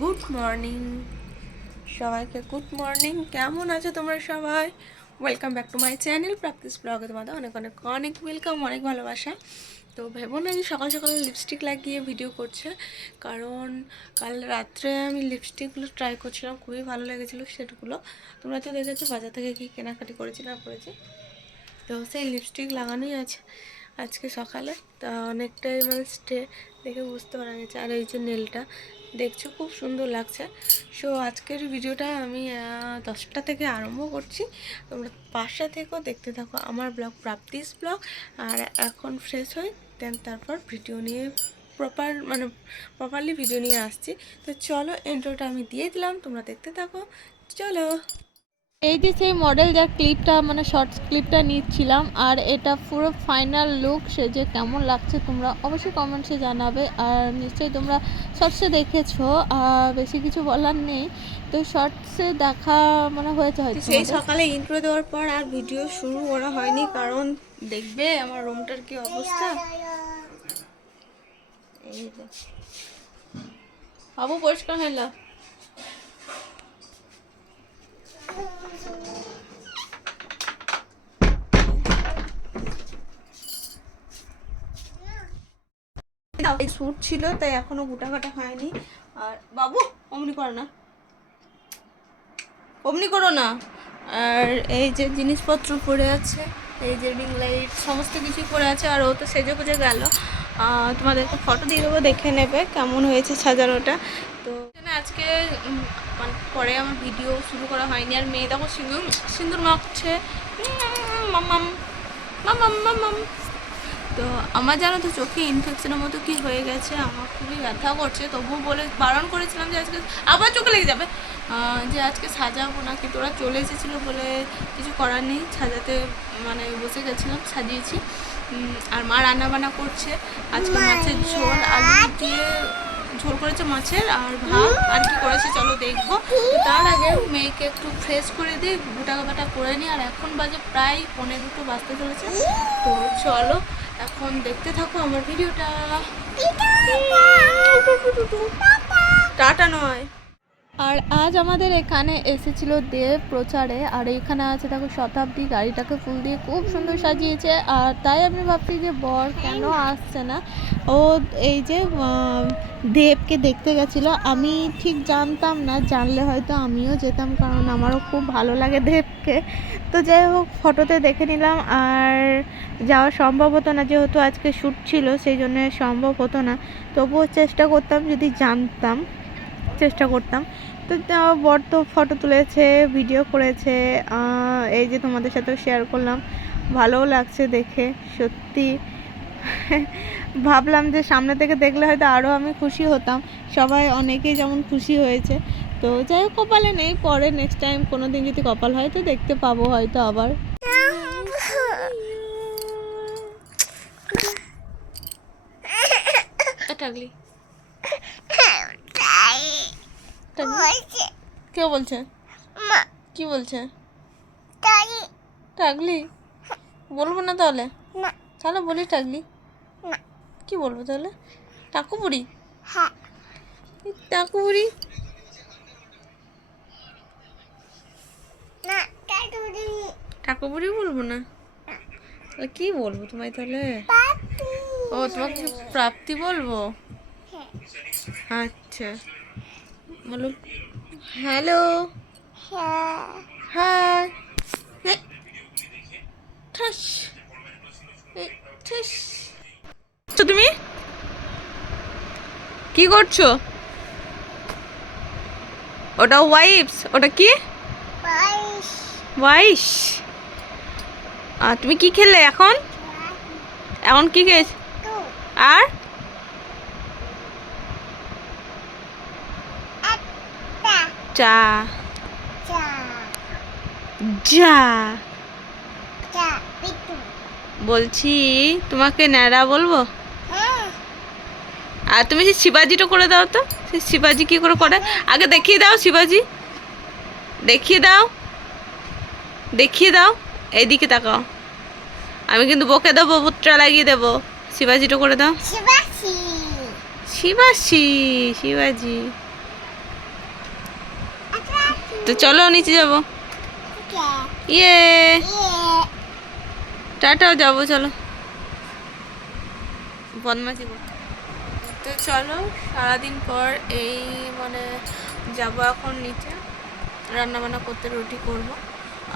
Good morning সবাইকে good morning কেমন আছো তোমরা সবাই? Welcome back to my channel practice ব্লগে তোমাদের অনেক অনেক অনেক ওয়েলকাম অনেক ভালোবাসা। তো ভেবো না যে সকাল সকাল লিপস্টিক লাগিয়ে ভিডিও করছে। কারণ কাল রাত্রে আমি লিপস্টিকগুলো ট্রাই করছিলাম, খুবই ভালো লেগেছিলো সেটগুলো তোমরা তো দেখেছ, বাজার থেকে কী কেনাকাটি করেছি না করেছি। তো সেই লিপস্টিক লাগানোই আছে। আজকে সকালে। তা অনেকটাই মানে স্টে দেখে বুঝতে পারা গেছে। আর এই যে নেলটা দেখছ খুব সুন্দর লাগছে। সো আজকের ভিডিওটা আমি দশটা থেকে আরম্ভ করছি। তোমরা পাঁচটা থেকেও দেখতে থাকো আমার ব্লগ প্রাপ্তিস ব্লগ আর এখন ফ্রেশ হই দেন তারপর ভিডিও নিয়ে প্রপার মানে প্রপারলি ভিডিও নিয়ে আসছি। তো চলো এন্ট্রোটা আমি দিয়ে দিলাম। তোমরা দেখতে থাকো। চলো! এই যে সেই মডেল যার ক্লিপটা মানে শর্টস ক্লিপটা নিচ্ছিলাম আর এটা পুরো ফাইনাল লুক সে যে কেমন লাগছে তোমরা অবশ্যই কমেন্টসে জানাবে আর নিশ্চয়ই তোমরা শর্টসে দেখেছ আর বেশি কিছু বলার নেই। তো শর্টসে দেখা মানে হয়েছে হয়তো সেই সকালে ইন্ট্রো দেওয়ার পর আর ভিডিও শুরু করা হয়নি কারণ দেখবে আমার রুমটার কি অবস্থা। বাবু পরিষ্কার হইল এই স্যুট ছিল, তাই এখনও গোটা কাটা হয়নি। আর বাবু, অমনি করে না। অমনি করো না। আর এই যে জিনিসপত্র পড়ে আছে, এই যে রিং লাইট সমস্ত কিছুই পড়ে আছে, আর ও তো সেজে গুজে গেল। তোমাদেরকে ফটো দিয়ে দেবো, দেখে নেবে কেমন হয়েছে সাজানোটা। তো আজকে মানে পরে আমার ভিডিও শুরু করা হয়নি। আর মেয়ে দেখো সিঁদুর সিঁদুর মাখছে। তো আমার জানো তো চোখে ইনফেকশনের মতো কি হয়ে গেছে? আমার খুবই ব্যথা করছে। তবুও বলে বারণ করেছিলাম যে আজকে আবার চোখে লেগে যাবে। যে আজকে সাজাবো না কিন্তু ওরা চলে এসেছিল বলে কিছু করার নেই। সাজাতে মানে বসে গেছিলাম, সাজিয়েছি। আর মা রান্না বান্না করছে। আজকে মাছের ঝোল, আলু দিয়ে ঝোল করেছে মাছের আর ভাত আর কি করেছে চলো দেখব। তার আগে মেয়েকে একটু ফ্রেশ করে দিই গোটা বাটা করে নিই আর এখন বাজে প্রায় পনেরো দুটো বাজতে চলেছে। তো চলো এখন দেখতে থাকো আমার ভিডিওটা। টাটা নয়। আর আজ আমাদের এখানে এসেছিল দেব প্রচারে, আর এখানে আছে দেখো শতাব্দী, গাড়িটাকে ফুল দিয়ে খুব সুন্দর সাজিয়েছে। আর তাই আমি ভাবছি যে বর কেন আসছে না? ও এই যে দেবকে দেখতে গেছিল। আমি ঠিক জানতাম না, জানলে হয়তো আমিও যেতাম, কারণ আমারও খুব ভালো লাগে দেবকে। তো যাই হোক, ফটোতে দেখে নিলাম। আর যাওয়া সম্ভব হতো না, যেহেতু আজকে শ্যুট ছিল, সেই জন্য সম্ভব হতো না। তবুও চেষ্টা করতাম, যদি জানতাম। চেষ্টা করতাম। তো বর তো ফটো তুলেছে ভিডিও করেছে এই যে তোমাদের সাথেও শেয়ার করলাম। ভালোও লাগছে দেখে, সত্যি। ভাবলাম যে সামনে থেকে দেখলে হয়তো আরও আমি খুশি হতাম। সবাই অনেকেই যেমন খুশি হয়েছে। তো যাই হোক, কপালে নেই, পরে নেক্সট টাইম কোনো দিন যদি কপাল হয় তো দেখতে পাবো হয়তো আবার। টাগলি কে বলছে? কি বলছে? টাগলি। বলব না তাহলে? তাহলে বলি টাগলি। কি বলব তাহলে? টাকু বুড়ি টাকু বুড়ি টাকু বুড়ি বলব না? তাহলে কি বলব তোমায় তাহলে? ও তোমাকে প্রাপ্তি বলব? আচ্ছা। বলো হ্যালো। এই, ঠাস। তুমি? কি করছ? ওটা ওয়াইপস ওটা কি? ওয়াইস আর তুমি কি খেলে এখন? এখন কি খেয়েছ? আর? চা। যা। বলছি তোমাকে ন্যাড়া বলব? আর তুমি সেই শিবাজিটা করে দাও তো। সেই শিবাজি কি করে করে? আগে দেখিয়ে দাও শিবাজি। দেখিয়ে দাও। দেখিয়ে দাও। এইদিকে তাকাও। আমি কিন্তু বকে দেবো বুটটা লাগিয়ে দেবো। শিবাজিটা করে দাও। শিবাজি শিবাজি। তো চলো নিচে যাব। ইয়ে। টাটাও যাব, চলো। করতে। তো চলো, সারাদিন পর এই মানে যাব এখন নিচে। রান্নাবান্না করতে রুটি করব।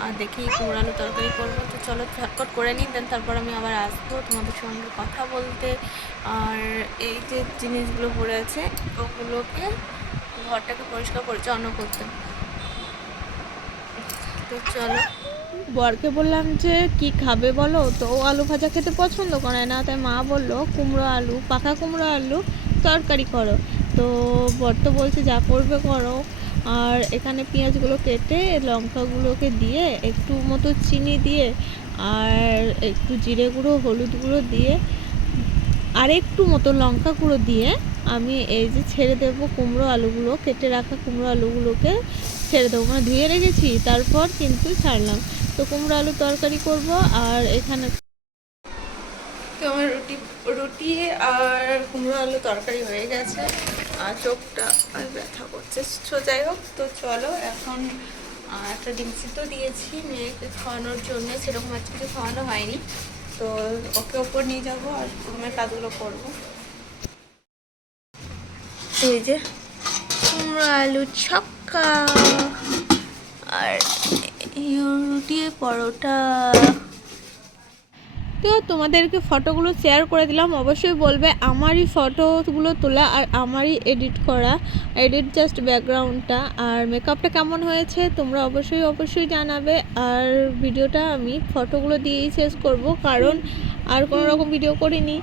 আর দেখি কুমড়ো তরকারি করব। তো চলো ঝটপট করে নিই দেন তারপর আমি আবার আসব তোমাদের সঙ্গে কথা বলতে। আর এই যে জিনিসগুলো পড়ে আছে, ওগুলোকে ঘরটাকে পরিষ্কার পরিচ্ছন্ন করতে তো চলো। বরকে বললাম যে, কি খাবে বলো? তো ও আলু ভাজা খেতে পছন্দ করে না, তাই মা বলল, কুমড়ো আলু, পাকা কুমড়ো আলু তরকারি করো। তো বর তো বলছে, যা করবে করো। আর এখানে পেঁয়াজগুলো কেটে লঙ্কাগুলোকে দিয়ে একটু মতো চিনি দিয়ে আর একটু জিরে গুঁড়ো, হলুদ গুঁড়ো দিয়ে আর একটু মতো লঙ্কা গুঁড়ো দিয়ে আমি এই যে ছেড়ে দেবো কুমড়ো আলুগুলো, কেটে রাখা কুমড়ো আলুগুলোকে ছেড়ে দেবো। মানে ধুয়ে রেখেছি, তারপর কিন্তু ছাড়লাম। তো কুমড়ো আলু তরকারি করব আর এখানে তো আমার রুটি রুটি আর কুমড়ো আলু তরকারি হয়ে গেছে। আর চোখটা ব্যথা করছে। তো যাই হোক, তো চলো এখন একটা ডিম সিদ্ধ দিয়েছি মেয়েকে খাওয়ানোর জন্য। সেরকম আজকে কিছু খাওয়ানো হয়নি। তো ওকে ওপর নিয়ে যাব আর রুমের কাজগুলো করব। এই যে কুমড়ো আলু ছক্কা আর ইউরুটি পরোটা। তো তোমাদেরকে ফটোগুলো শেয়ার করে দিলাম। অবশ্যই বলবে আমারই ফটোগুলো তোলা আর আমারই এডিট করা। এডিট জাস্ট ব্যাকগ্রাউন্ডটা আর মেকআপটা কেমন হয়েছে তোমরা অবশ্যই অবশ্যই জানাবে। আর ভিডিওটা আমি ফটোগুলো দিয়েই শেষ করব। কারণ আর কোনো রকম ভিডিও করিনি।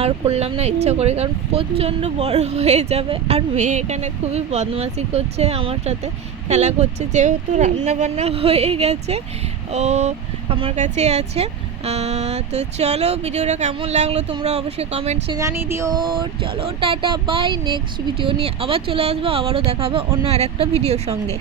আর করলাম না, ইচ্ছা করে। কারণ প্রচণ্ড বড় হয়ে যাবে। আর মেয়ে এখানে খুবই বদমাশি করছে আমার সাথে, খেলা করছে। যেহেতু রান্না বান্না হয়ে গেছে, ও আমার কাছেই আছে। তো চলো ভিডিওটা কেমন লাগল তোমরা অবশ্যই কমেন্টসে জানিয়ে দিও। চলো টাটা বাই নেক্সট ভিডিও নিয়ে আবার চলে আসব, আবারও দেখাবো অন্য আর একটা ভিডিওর সঙ্গে।